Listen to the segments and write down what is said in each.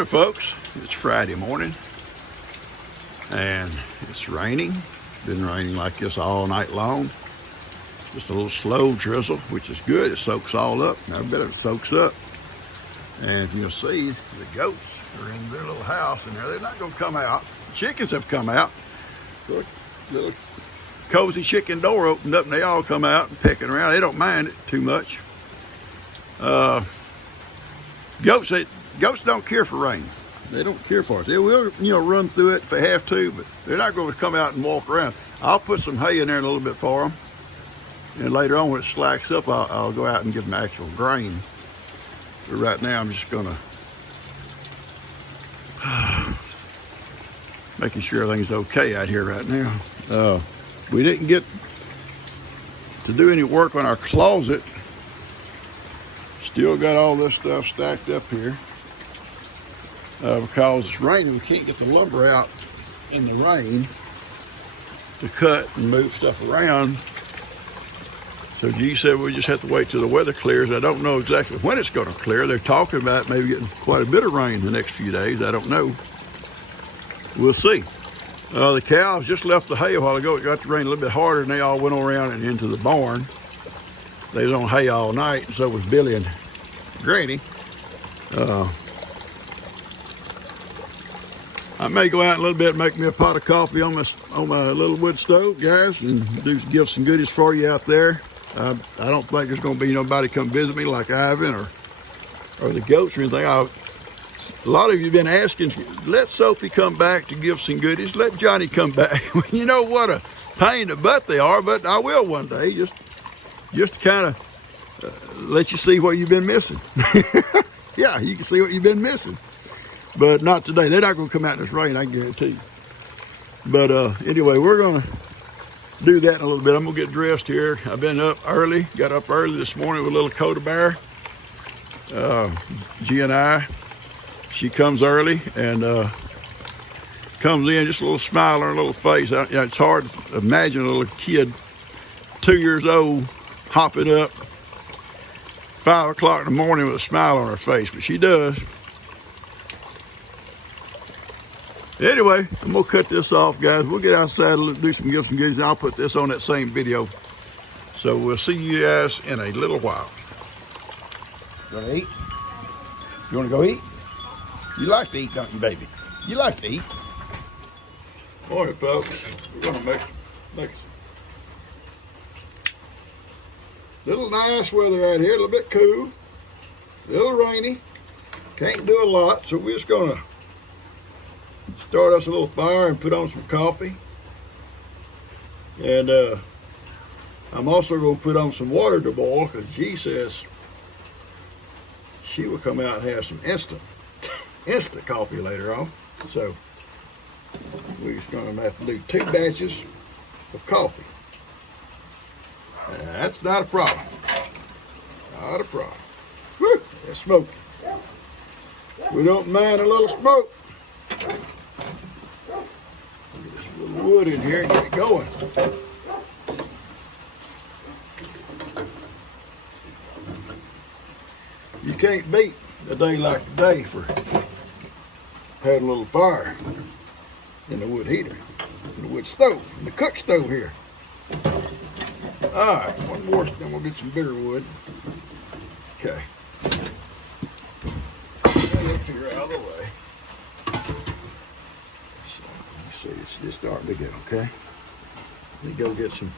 Morning, folks. It's Friday morning and it's raining. It's been raining like this all night long. Just a little slow drizzle, which is good. It soaks all up. I bet it soaks up. And you'll see the goats are in their little house in there. They're not going to come out. The chickens have come out. Look, little cozy chicken door opened up and they all come out and pecking around. They don't mind it too much. Goats don't care for rain. They don't care for it. They will, run through it if they have to, but they're not going to come out and walk around. I'll put some hay in there in a little bit for them. And later on when it slacks up, I'll go out and give them actual grain. But right now I'm just going to making sure everything's okay out here right now. We didn't get to do any work on our closet. Still got all this stuff stacked up here. Because it's raining, we can't get the lumber out in the rain to cut and move stuff around. So G said we just have to wait till the weather clears. I don't know exactly when it's going to clear. They're talking about maybe getting quite a bit of rain the next few days. I don't know. We'll see. The cows just left the hay a while ago. It got to rain a little bit harder, and they all went around and into the barn. They was on hay all night, and so was Billy and Granny. I may go out a little bit and make me a pot of coffee on my little wood stove, guys, and give some goodies for you out there. I don't think there's going to be nobody come visit me like Ivan or the goats or anything. A lot of you have been asking, let Sophie come back to give some goodies. Let Johnny come back. You know what a pain in the butt they are, but I will one day, just to kind of let you see what you've been missing. Yeah, you can see what you've been missing. But not today. They're not going to come out in this rain, I guarantee you. But anyway, we're going to do that in a little bit. I'm going to get dressed here. I've been up early. Got up early this morning with a little Coda Bear. G and I. She comes early and comes in, just a little smile on her little face. It's hard to imagine a little kid, 2 years old, hopping up 5 o'clock in the morning with a smile on her face, but she does. Anyway, I'm gonna cut this off, guys. We'll get outside and give some goodies. I'll put this on that same video. So we'll see you guys in a little while. Gonna eat? You wanna go eat? You like to eat, don't you, baby? You like to eat. Morning, folks. We're gonna make some little nice weather out here. A little bit cool, a little rainy. Can't do a lot, so we're just gonna start us a little fire and put on some coffee. And I'm also going to put on some water to boil because G says she will come out and have some instant coffee later on. So we're just going to have to do 2 batches of coffee. That's not a problem. Not a problem. Woo, that's smoky. We don't mind a little smoke. Get some little wood in here and get it going. You can't beat a day like today for having a little fire in the wood heater, in the wood stove, in the cook stove here. All right, one more, then we'll get some bigger wood. Okay. Get that here out of the way. So it's starting to get okay. Let me go get some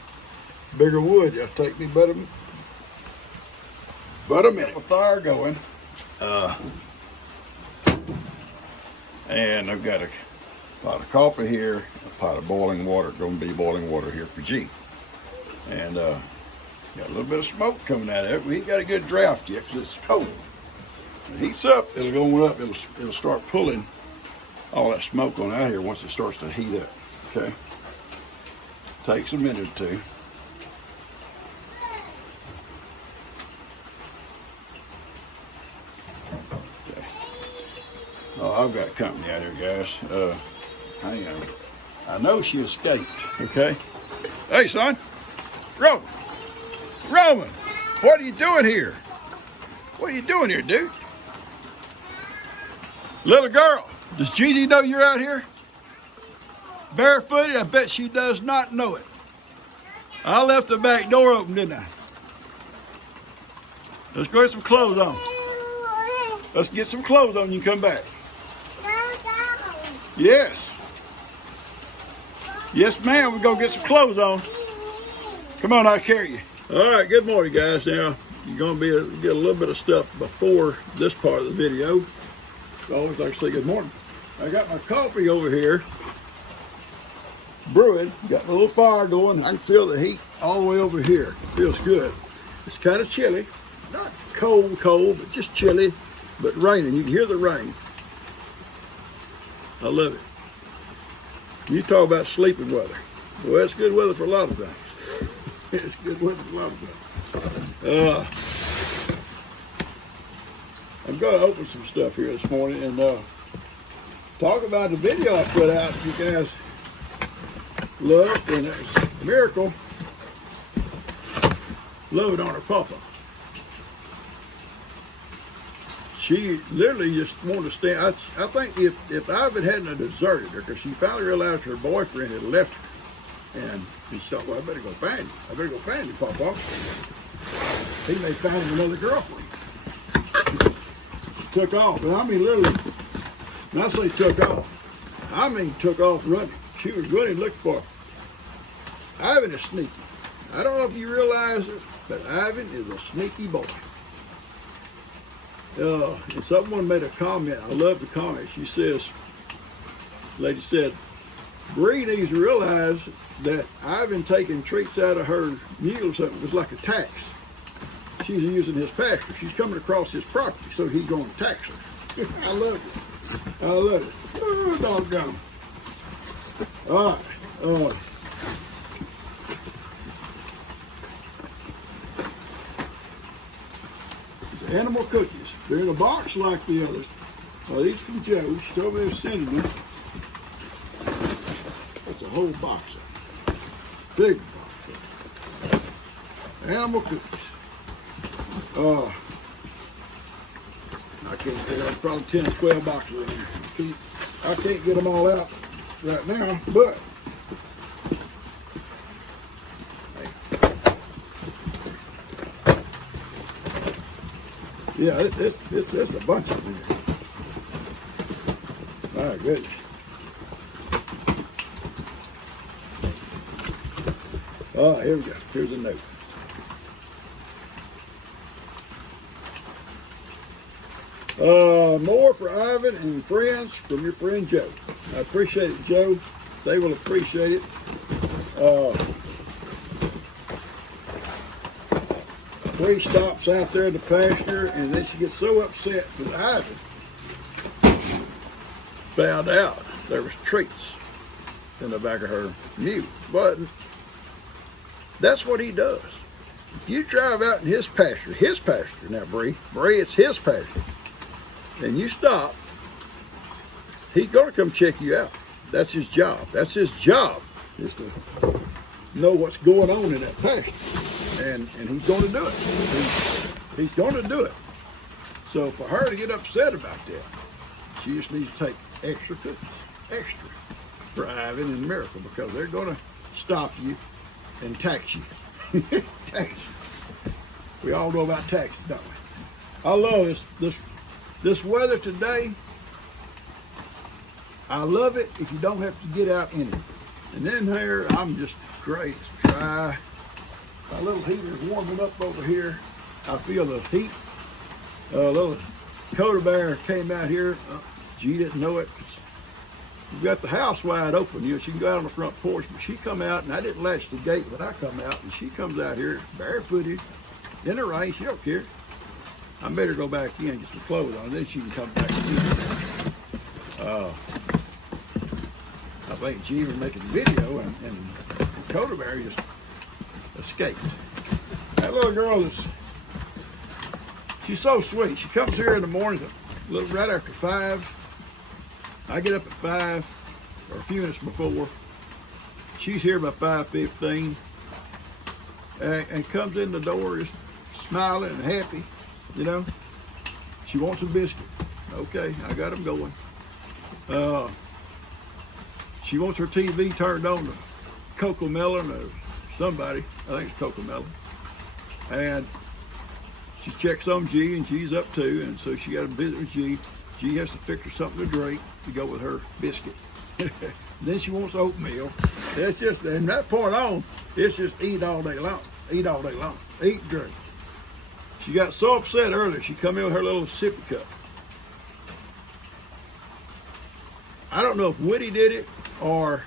bigger wood. It'll take me but a minute. A fire going. And I've got a pot of coffee here, a pot of boiling water. Going to be boiling water here for G. And got a little bit of smoke coming out of it. We ain't got a good draft yet because it's cold. When it heats up, it'll go up. It'll start pulling all that smoke on out here once it starts to heat up. Okay. Takes a minute or two. Okay. Oh, I've got company out here, guys. Hang on. I know she escaped. Okay. Hey, son. Roman, what are you doing here? What are you doing here, dude? Little girl, does Jeezy know you're out here? Barefooted? I bet she does not know it. I left the back door open, didn't I? Let's go get some clothes on. Let's get some clothes on and you come back. Yes. Yes, ma'am, we're going to get some clothes on. Come on, I'll carry you. All right, good morning, guys. Now, you're going to get a little bit of stuff before this part of the video. I always like to say good morning. I got my coffee over here brewing. Got my little fire going. I can feel the heat all the way over here. Feels good. It's kind of chilly. Not cold, but just chilly, but raining. You can hear the rain. I love it. You talk about sleeping weather. Well, it's good weather for a lot of things. It's good weather for a lot of things. I'm going to open some stuff here this morning and talk about the video I put out. You guys loved, and it's Miracle. Love it on her papa. She literally just wanted to stand. I think if Ivan hadn't deserted her, because she finally realized her boyfriend had left her, and she thought, well, I better go find him. I better go find him, Papa. He may find him another girlfriend. She took off, and I mean literally, when I say took off, I mean took off running. She was running looking for her. Ivan is sneaky. I don't know if you realize it, but Ivan is a sneaky boy. And someone made a comment. I love the comment. She says, the lady said, Bree needs to realize that Ivan taking treats out of her mule or something was like a tax. She's using his pasture. She's coming across his property, so he's going to tax her. I love it. I love it. Oh, doggone. All right. Animal cookies. They're in a box like the others. These from Joe. She told me they're sending them. That's a whole box of them. Big box of them. Animal cookies. I can't get them. Probably 10 or 12 boxes in here. I can't get them all out right now, but yeah, there's a bunch of them here. My goodness. Oh, here we go. Here's a note. More for Ivan and friends from your friend Joe. I appreciate it, Joe. They will appreciate it. Bree stops out there in the pasture, and then she gets so upset because Ivan found out there was treats in the back of her mule. But that's what he does. If you drive out in his pasture now, Bree, it's his pasture, and you stop, he's going to come check you out. That's his job. That's his job, is to know what's going on in that pasture. And he's going to do it. He's going to do it. So for her to get upset about that, she just needs to take extra cookies, extra, for Ivan and Miracle, because they're going to stop you and tax you. Tax you. We all know about taxes, don't we? I love this weather today. I love it if you don't have to get out in it. And then here, I'm just great. It's dry. My little heater's warming up over here. I feel the heat. Little Coda Bear came out here. She didn't know it. We've got the house wide open. You know, she can go out on the front porch, but she come out, and I didn't latch the gate when I come out, and she comes out here barefooted in the rain. She don't care. I made her go back in, get some clothes on, and then she can come back in. I think she even making a video, and Coda Bear just escaped. That little girl she's so sweet. She comes here in the morning, a little right after 5. I get up at 5, or a few minutes before. She's here by 5:15, and comes in the door just smiling and happy, you know. She wants a biscuit. Okay, I got them going. She wants her TV turned on to Coco Melon or somebody. I think it's Coco Melon. And she checks on G, and G's up too, and so she got to visit with G. G has to fix her something to drink to go with her biscuit. Then she wants oatmeal. It's just, and that point on, it's just eat all day long. Eat all day long. Eat and drink. She got so upset earlier, she come in with her little sippy cup. I don't know if Woody did it or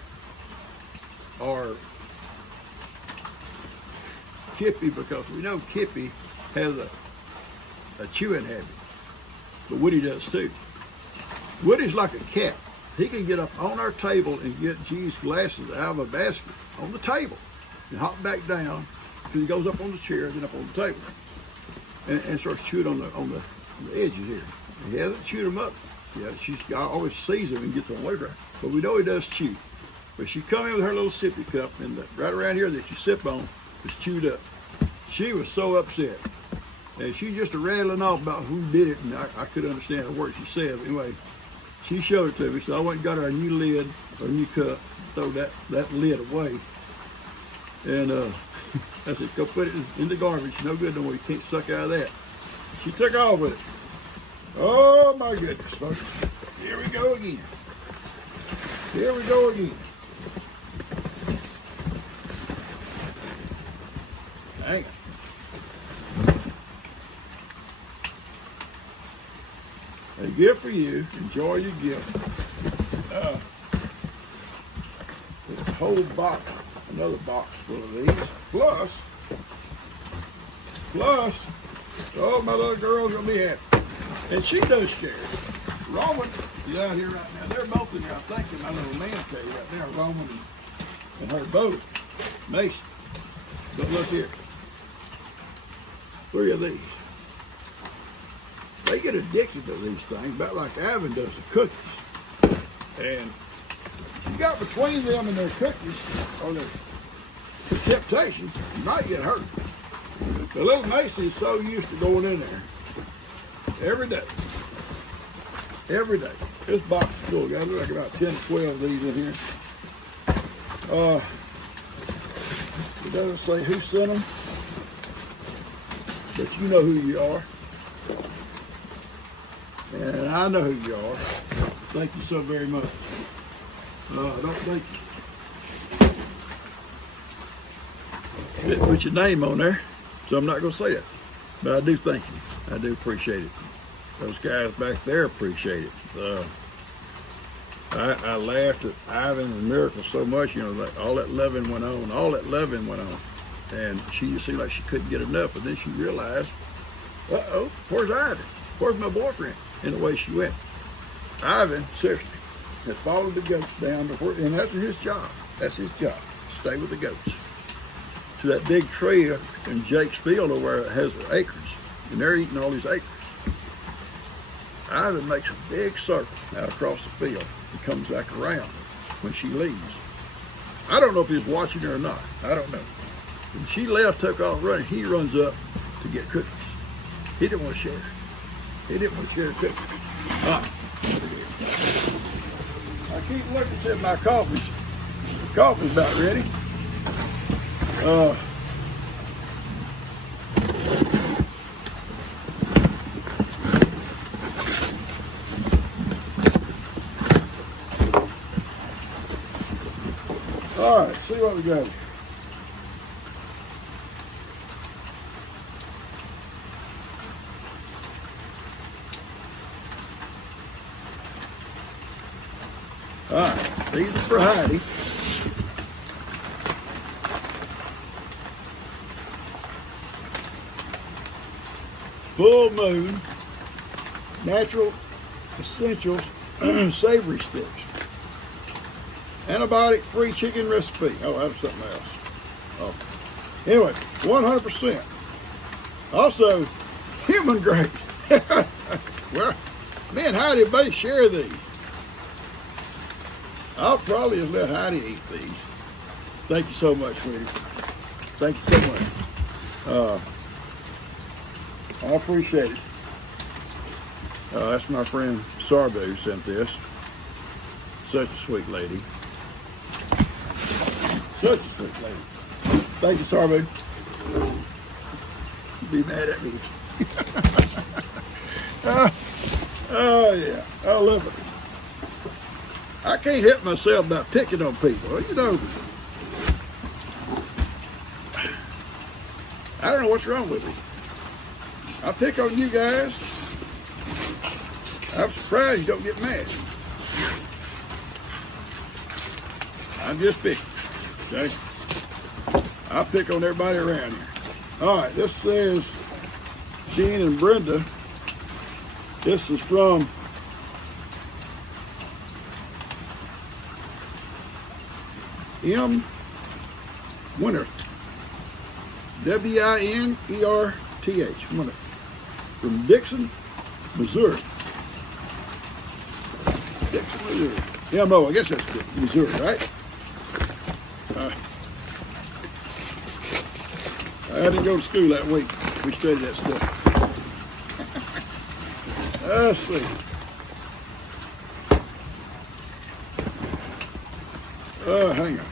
Kippy, because we know Kippy has a chewing habit, but Woody does too. Woody's like a cat. He can get up on our table and get G's glasses out of a basket on the table and hop back down because he goes up on the chair and then up on the table and starts chewing on the edges here. He hasn't chewed them up. Yeah, she's always sees them and gets them away from her. But we know he does chew. But she come in with her little sippy cup, and right around here that she sip on is chewed up. She was so upset. And she just rattling off about who did it, and I couldn't understand the word she said. But anyway, she showed it to me, so I went and got her a new lid, or a new cup, throw that lid away. And I said, go put it in the garbage. No good no more. You can't suck out of that. She took off with it. Oh my goodness, folks. Here we go again. Here we go again. Hang on. A gift for you. Enjoy your gift. There's a whole box, another box full of these. Plus, oh, my little girl's gonna be happy. And she does share. Roman is out here right now. They're both in there, I think, in my little man cave right there, Roman and her boat, Mason. But look here. 3 of these. They get addicted to these things, about like Ivan does the cookies. And you got between them and their cookies, or their temptations, you might get hurt. The little Mason is so used to going in there every day. Every day. This box is full, guys. There's like about 10 or 12 of these in here. It doesn't say who sent them, but you know who you are. And I know who you are. Thank you so very much. I don't think you didn't put your name on there, so I'm not going to say it. But I do thank you. I do appreciate it. Those guys back there appreciate it. I laughed at Ivan and Miracle so much, you know, like all that loving went on. All that loving went on. And she just seemed like she couldn't get enough. But then she realized, uh-oh, where's Ivan? Where's my boyfriend? And the way she went. Ivan, seriously, has followed the goats down to where, and that's his job. That's his job. Stay with the goats. To that big tree in Jake's field over where it has acres. And they're eating all these acres. Ivan makes a big circle out across the field and comes back around when she leaves. I don't know if he's watching her or not. I don't know. When she left, took off running, he runs up to get cookies. He didn't want to share. He didn't want to share the cookies. I keep looking, said my coffee's about ready. All right, see what we got. All right, these are for Heidi. Full Moon Natural Essentials Savory Sticks. Antibiotic-free chicken recipe. Oh, that was something else. Oh. Anyway, 100%. Also, human grade. Well, me and Heidi both share these. I'll probably have let Heidi eat these. Thank you so much, sweetie. Thank you so much. I appreciate it. That's my friend Sarbu sent this. Such a sweet lady. Such a sweet lady. Thank you, Sarbu. Be mad at me. Oh yeah, I love it. I can't help myself about picking on people. You know, I don't know what's wrong with me. I pick on you guys. I'm surprised you don't get mad. I'm just picking, okay? I pick on everybody around here. All right, this says Gene and Brenda. This is from M. Winter. W-I-N-E-R-T-H. Winter. From Dixon, Missouri. Dixon, Missouri. M-O, I guess that's good. Missouri, right? I didn't go to school that week. We studied that stuff. Let's see. Hang on.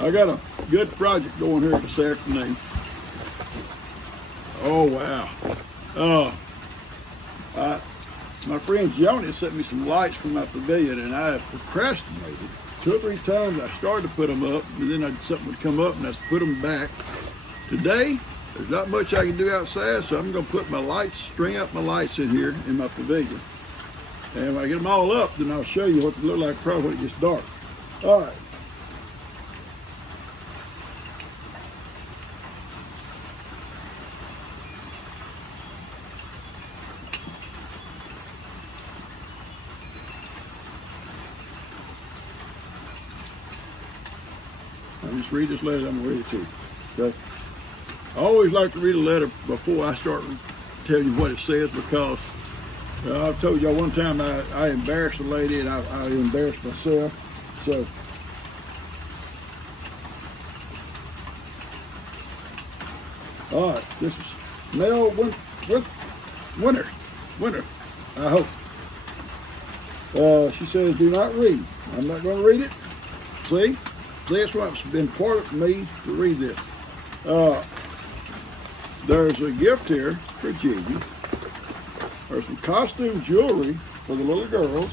I got a good project going here this afternoon. Oh, wow. My friend Joni sent me some lights from my pavilion, and I procrastinated. 2 or 3 times I started to put them up, and then something would come up, and I'd put them back. Today, there's not much I can do outside, so I'm going to put my lights, string up my lights in here in my pavilion. And when I get them all up, then I'll show you what they look like probably when it gets dark. All right. I'll just read this letter, I'm going to read it to you. Okay? I always like to read a letter before I start telling you what it says, because I've told y'all one time I embarrassed a lady, and I embarrassed myself. So, all right, this is Mel Winter, I hope. She says, do not read. I'm not going to read it. See, that's what's been important for me to read this. There's a gift here for Gigi. There's some costume jewelry for the little girls.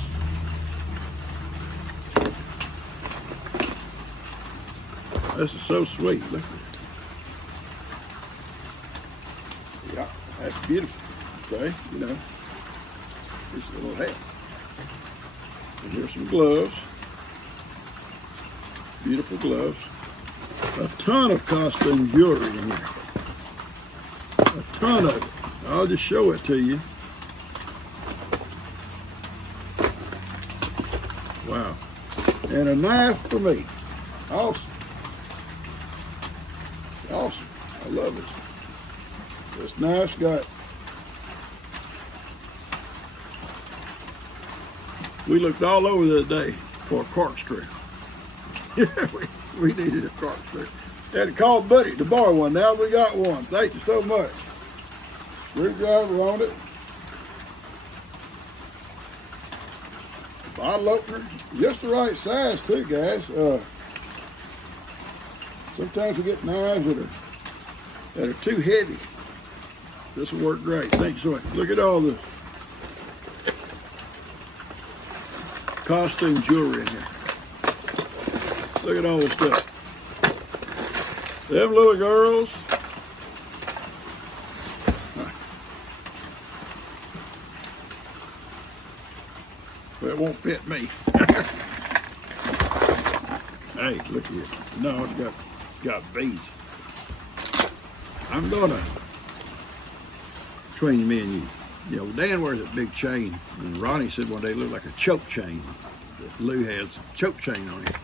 This is so sweet. Look at it. Yeah, that's beautiful. Okay, you know, this is a little hat. And here's some gloves. Beautiful gloves. A ton of costume jewelry in here. A ton of it. I'll just show it to you. Wow. And a knife for me. Awesome. Awesome. I love it. This knife's got, we looked all over the day for a corkscrew. Yeah, we needed a corkscrew. Had to call Buddy to borrow one. Now we got one. Thank you so much. Screwdriver on it. Bottle opener. Just the right size too, guys. Sometimes we get knives that are too heavy. This will work great. Thanks so much. Look at all the costume jewelry in here. Look at all this stuff. Them little girls. Well, it won't fit me. Hey, look at it. No, it's got beads. I'm gonna, between me and you, you know, Dan wears a big chain, and Ronnie said one day it looked like a choke chain. Lou has a choke chain on it.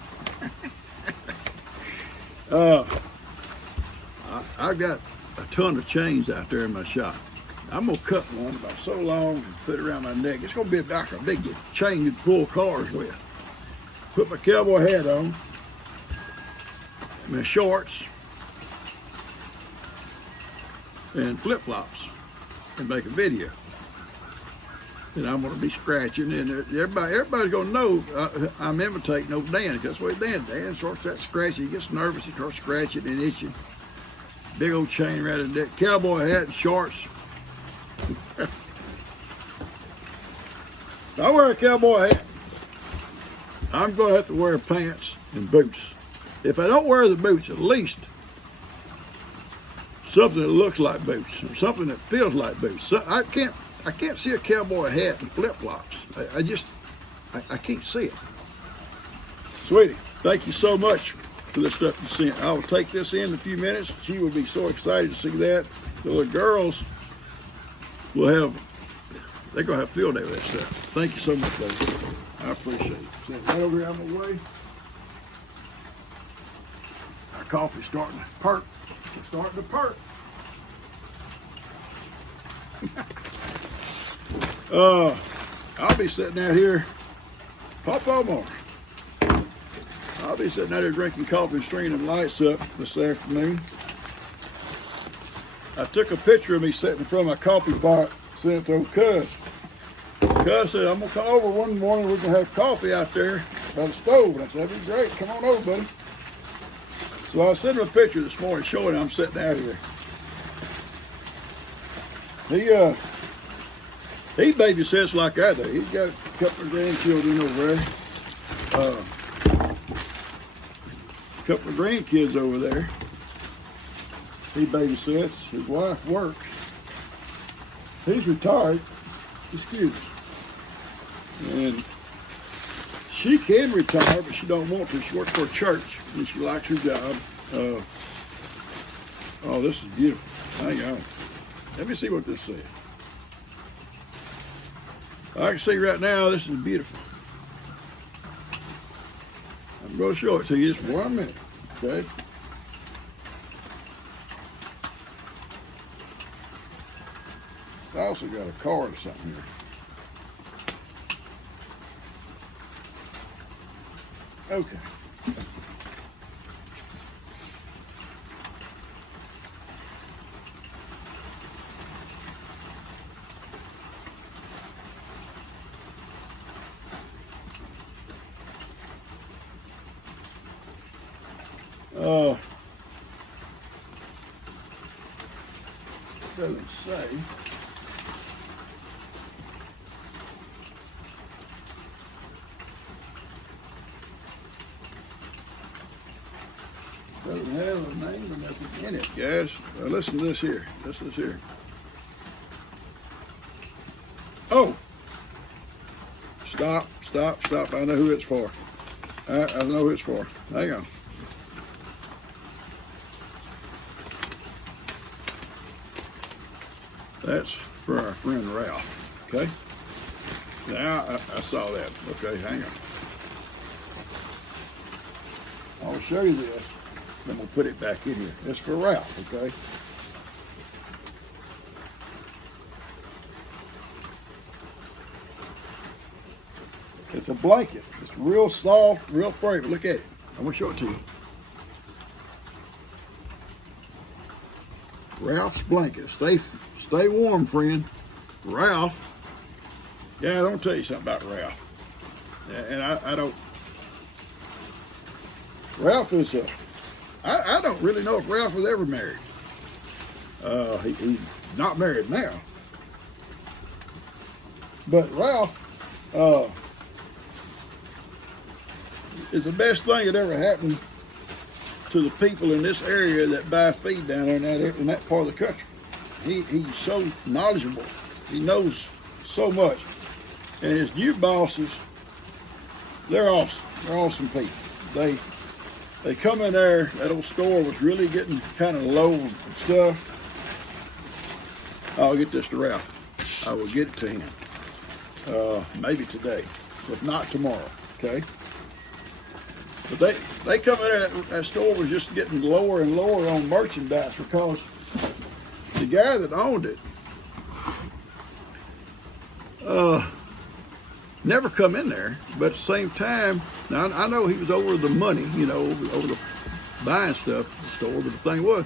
I've got a ton of chains out there in my shop. I'm gonna cut one about so long and put it around my neck. It's gonna be like a big chain you pull cars with. Put my cowboy hat on, my shorts, and flip-flops and make a video. And I'm going to be scratching, and everybody's going to know I'm imitating old Dan, because that's what Dan starts that scratching. He gets nervous, he starts scratching and itching. Big old chain right in there, cowboy hat and shorts. I wear a cowboy hat. I'm going to have to wear pants and boots. If I don't wear the boots, at least something that looks like boots, or something that feels like boots. So I can't see a cowboy hat and flip-flops. I can't see it. Sweetie, thank you so much for the stuff you sent. I will take this in a few minutes. She will be so excited to see that. The little girls will they're going to have field day with that stuff. Thank you so much, baby. I appreciate it. Set it right over here out of my way. Our coffee's starting to perk. It's starting to perk. I'll be sitting out here, Papa more. I'll be sitting out here drinking coffee and stringing them lights up this afternoon. I took a picture of me sitting in front of my coffee pot, sent it to old Cuz. Cuz said, I'm going to come over one morning, we're going to have coffee out there by the stove. And I said, that'd be great, come on over, buddy. So I sent him a picture this morning showing I'm sitting out here. He babysits like I do. He's got a couple of grandchildren over there. A couple of grandkids over there. He babysits. His wife works. He's retired. Excuse me. And she can retire, but she don't want to. She works for a church, and she likes her job. Oh, this is beautiful. Hang on. Let me see what this says. I can see right now this is beautiful. I'm going to show it to you just 1 minute, okay? I also got a card or something here. Okay. Doesn't say. Doesn't have a name or nothing in it, guys. Listen to this here. Listen to this here. Oh! Stop. I know who it's for. I know who it's for. Hang on. That's for our friend Ralph, okay? Now, I saw that. Okay, hang on. I'll show you this, then we'll put it back in here. It's for Ralph, okay? It's a blanket. It's real soft, real furry. Look at it. I'm going to show it to you. Ralph's blanket. Stay warm, friend. Ralph. Yeah, I don't tell you something about Ralph. And I don't. Ralph is I don't really know if Ralph was ever married. He's not married now. But Ralph is the best thing that ever happened to the people in this area that buy feed down there in that part of the country. He's so knowledgeable. He knows so much. And his new bosses, they're awesome. They're awesome people. They come in there, that old store was really getting kind of low and stuff. I'll get this to Ralph. I will get it to him. Maybe today, if not tomorrow, okay? But they come in there, that store was just getting lower and lower on merchandise because the guy that owned it never come in there, but at the same time, now I know he was over the money, you know, over the buying stuff at the store, but the thing was,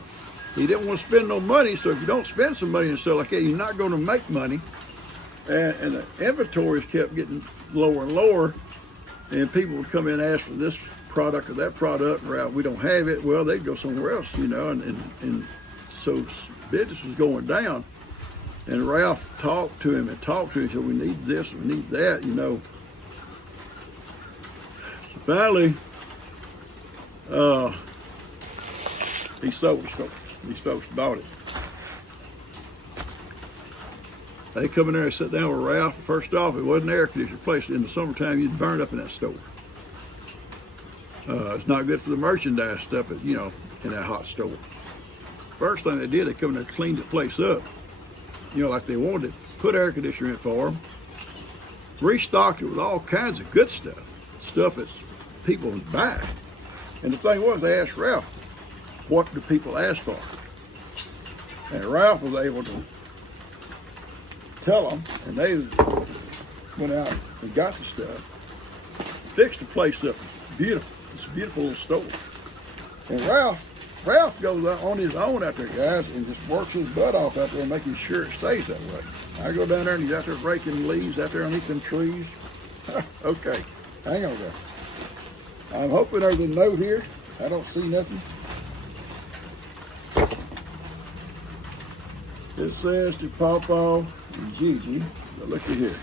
he didn't want to spend no money. So if you don't spend some money and stuff like that, you're not going to make money. And the inventories kept getting lower and lower, and people would come in and ask for this product or that product, and we don't have it. Well, they'd go somewhere else, you know, and so business was going down. And Ralph talked to him and talked to him, said, we need this, we need that, you know. So finally, he sold the store. These folks bought it. They come in there and sit down with Ralph. First off, it wasn't an air conditioner place. In the summertime, you'd burn up in that store. It's not good for the merchandise stuff, you know, in that hot store. First thing they did, they come in there and cleaned the place up, you know, like they wanted, put air conditioner in for them, restocked it with all kinds of good stuff that people would buy. And the thing was, they asked Ralph, what do people ask for? And Ralph was able to tell them, and they went out and got the stuff, fixed the place up. It's beautiful. It's a beautiful little store. And Ralph goes out on his own out there, guys, and just works his butt off out there, making sure it stays that way. I go down there and he's out there raking leaves out there underneath them trees. Okay, hang on there. I'm hoping there's a note here. I don't see nothing. It says to Pawpaw and Gigi, but look at here.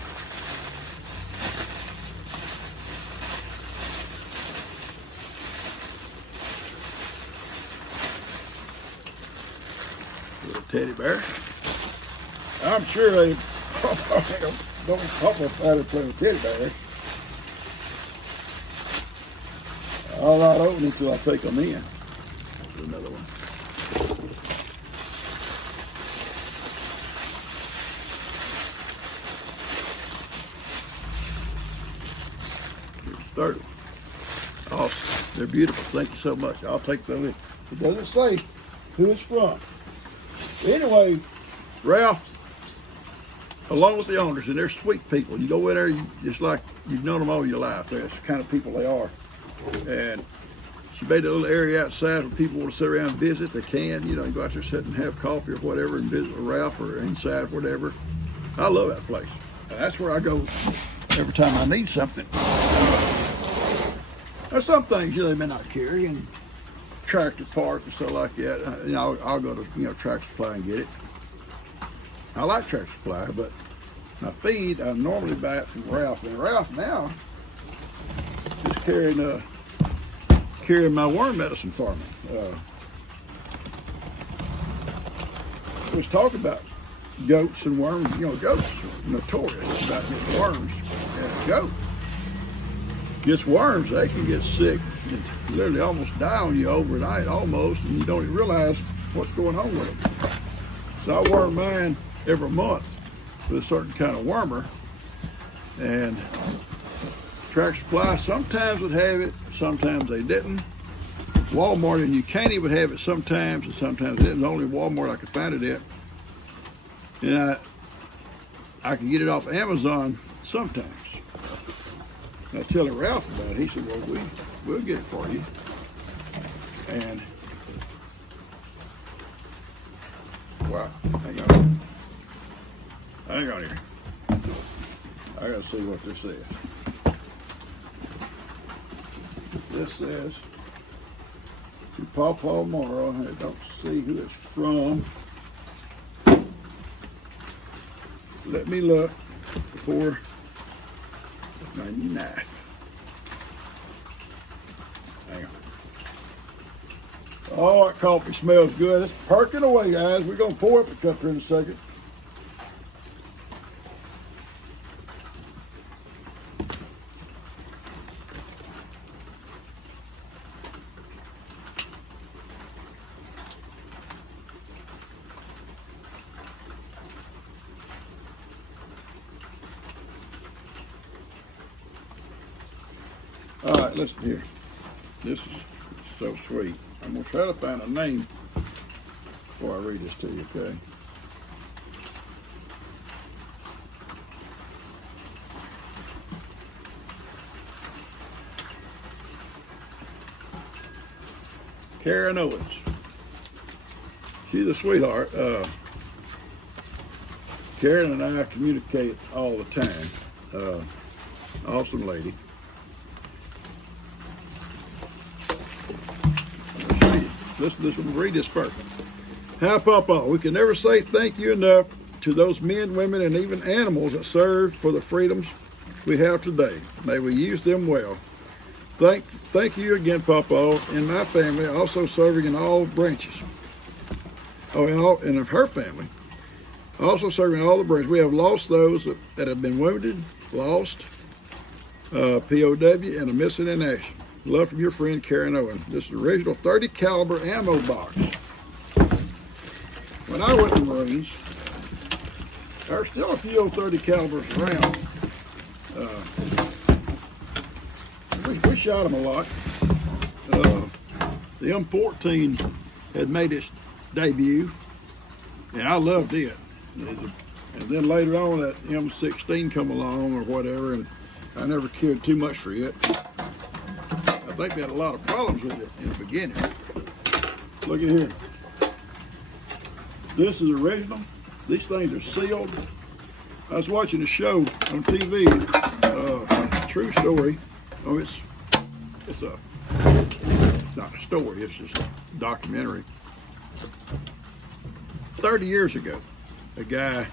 Little teddy bear. I'm sure they don't Pawpaw out there playing with teddy bears. I'll not open it until I take them in. There's another one. Third one. Awesome. They're beautiful. Thank you so much. I'll take those in. It doesn't say who it's from. Anyway, Ralph, along with the owners, and they're sweet people. You go in there, just like you've known them all your life. They're the kind of people they are. And she made a little area outside where people want to sit around and visit. They can, you know, you go out there, sit and have coffee or whatever and visit with Ralph or inside, whatever. I love that place. And that's where I go every time I need something. There's some things, you know, they may not carry, and tractor parts and stuff like that. You know, I'll go to, you know, Tractor Supply and get it. I like Tractor Supply, but my feed, I normally buy it from Ralph. And Ralph now is carrying my worm medicine for me. We was talking about goats and worms. You know, goats are notorious about getting worms. And goat gets worms, they can get sick and literally almost die on you overnight almost, and you don't even realize what's going on with them. So I worm mine every month with a certain kind of wormer, and Tractor Supply sometimes would have it, sometimes they didn't. Walmart, and you can't even have it sometimes, and sometimes it didn't. The only Walmart I could find it at. And I can get it off Amazon sometimes. And I tell Ralph about it. He said, well, we'll get it for you. And, wow, hang on here. I gotta see what this says. This says, to Pawpaw Morrow. I don't see who it's from. Let me look before my knife. Hang on. Oh, that coffee smells good. It's perking away, guys. We're gonna pour up the cup here in a second. All right, listen here. This is so sweet. I'm gonna try to find a name before I read this to you, okay? Karen Owens. She's a sweetheart. Karen and I communicate all the time. Awesome lady. Listen to this one, read this first. Hi, Papa. We can never say thank you enough to those men, women, and even animals that served for the freedoms we have today. May we use them well. Thank you again, Papa, and my family, also serving in all branches. And of her family, also serving in all the branches. We have lost those that have been wounded, lost, POW, and are missing in action. Love from your friend Karen Owen. This is the original 30 caliber ammo box. When I went to the Marines, there are still a few old 30 calibers around. We shot them a lot. The M14 had made its debut, and I loved it. And then later on, that M16 come along or whatever, and I never cared too much for it. I think they had a lot of problems with it in the beginning. Look at here. This is original. These things are sealed. I was watching a show on TV, true story. Oh, it's not a story, it's just a documentary. 30 years ago, a guy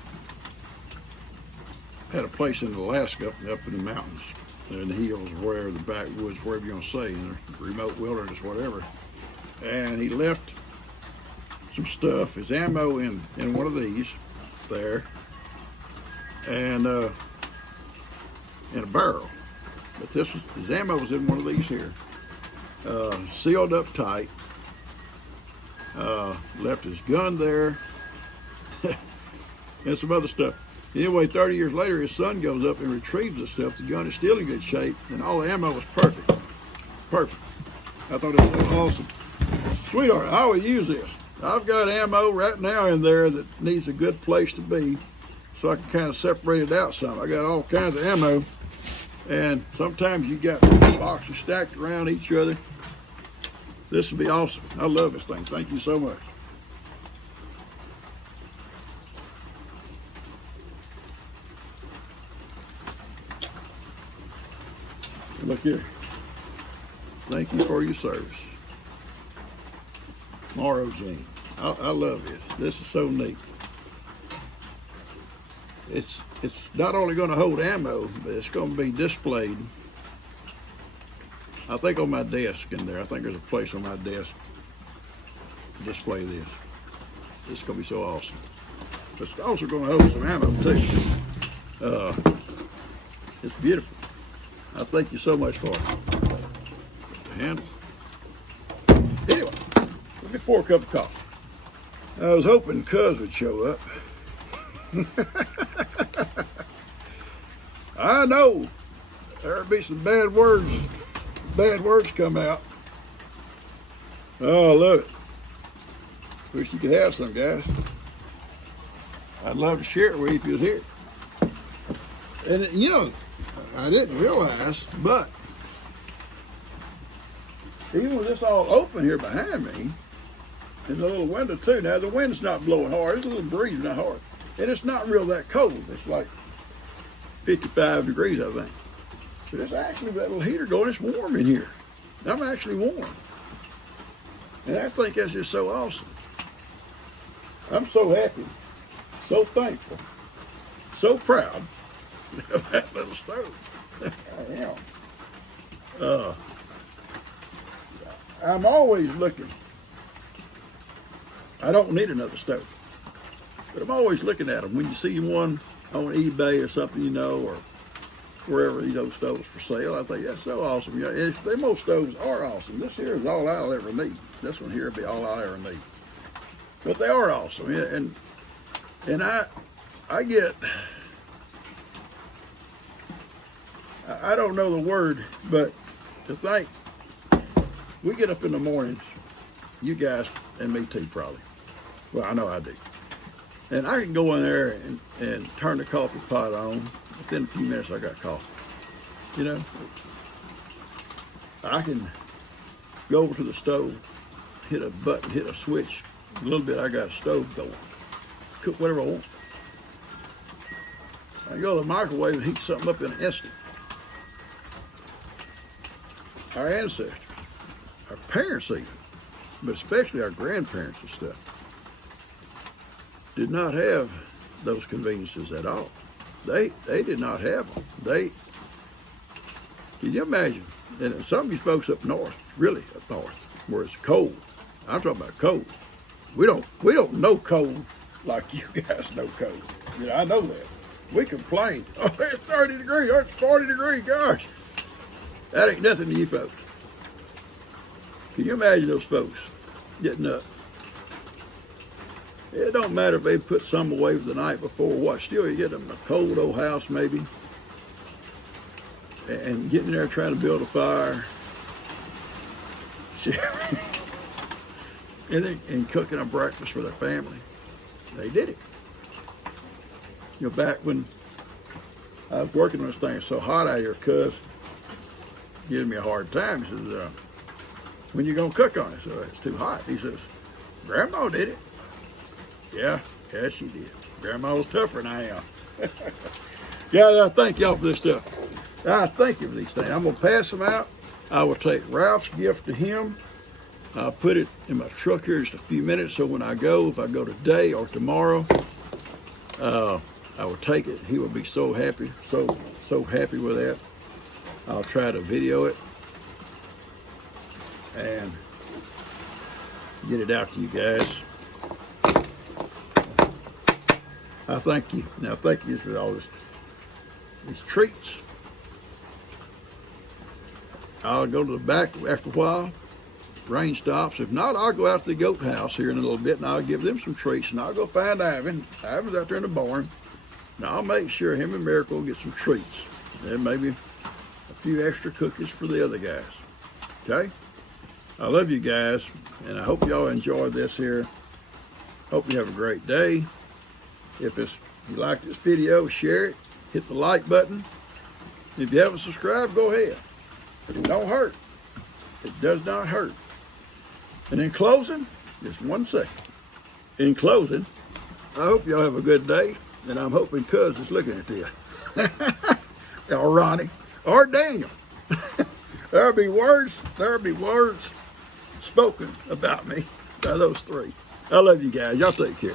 had a place in Alaska, up in the mountains, in the hills, wherever, the backwoods, wherever you want to say, in the remote wilderness, whatever. And he left some stuff, his ammo in one of these there, and in a barrel. But his ammo was in one of these here, sealed up tight. Left his gun there, and some other stuff. Anyway, 30 years later, his son goes up and retrieves the stuff. The gun is still in good shape, and all the ammo was perfect. Perfect. I thought it was so awesome. Sweetheart, I will use this. I've got ammo right now in there that needs a good place to be, so I can kind of separate it out some. I got all kinds of ammo, and sometimes you got boxes stacked around each other. This would be awesome. I love this thing. Thank you so much. Look here. Thank you for your service. Morrow Jean. I love this. This is so neat. It's not only going to hold ammo, but it's going to be displayed. I think on my desk in there. I think there's a place on my desk to display this. This is going to be so awesome. But it's also going to hold some ammo too. It's beautiful. I thank you so much for it. The handle. Anyway, let me pour a cup of coffee. I was hoping Cuz would show up. I know there'll be some bad words come out. Oh, I love it. Wish you could have some, guys. I'd love to share it with you if you was here. And you know, I didn't realize, but even with this all open here behind me, and the little window too. Now the wind's not blowing hard. It's a little breeze, not hard, and it's not real that cold. It's like 55 degrees, I think. But it's actually that little heater going. It's warm in here. I'm actually warm, and I think that's just so awesome. I'm so happy, so thankful, so proud of that little stove. I am. I'm always looking. I don't need another stove, but I'm always looking at them. When you see one on eBay or something, you know, or wherever, you know, stoves for sale, I think that's so awesome. Yeah, they most stoves are awesome. This here is all I'll ever need. This one here will be all I'll ever need. But they are awesome, yeah, and I get. I don't know the word, but to think, we get up in the mornings, you guys and me too probably. Well, I know I do. And I can go in there and turn the coffee pot on. Within a few minutes, I got coffee. You know, I can go over to the stove, hit a button, hit a switch, A little bit, I got a stove going. Cook whatever I want. I can go to the microwave and heat something up in an instant. Our ancestors, our parents even, but especially our grandparents and stuff, did not have those conveniences at all. They did not have them. Can you imagine? And some of these folks up north, really up north, where it's cold. I'm talking about cold. We don't know cold like you guys know cold. You know, I know that. We complain. Oh, it's 30 degrees. Oh, it's 40 degrees. Gosh, that ain't nothing to you folks. Can you imagine those folks getting up? It don't matter if they put some away the night before or what. Still, you get them in a cold old house maybe, and getting there trying to build a fire, and cooking a breakfast for their family. They did it. You know, back when I was working on this thing, it's so hot out here, cuz gives me a hard time. He says, when you gonna cook on it? So it's too hot. He says, Grandma did it. Yeah, she did. Grandma was tougher than I am. Yeah, I thank y'all for this stuff. I thank you for these things. I'm gonna pass them out. I will take Ralph's gift to him. I'll put it in my truck here in just a few minutes, so when I go, if I go today or tomorrow, I will take it. He will be so happy, so happy with that. I'll try to video it and get it out to you guys. I thank you. Now, thank you for all these treats. I'll go to the back after a while. Rain stops. If not, I'll go out to the goat house here in a little bit, and I'll give them some treats, and I'll go find Ivan. Ivan's out there in the barn, and I'll make sure him and Miracle get some treats, and maybe a few extra cookies for the other guys. Okay? I love you guys, and I hope y'all enjoy this here. Hope you have a great day. If you like this video, share it. Hit the like button. If you haven't subscribed, go ahead. It don't hurt. It does not hurt. And in closing, just 1 second. In closing, I hope y'all have a good day, and I'm hoping Cuz is looking at you. Or Ronnie, or Daniel. There'll be words spoken about me by those three. I love you guys. Y'all take care.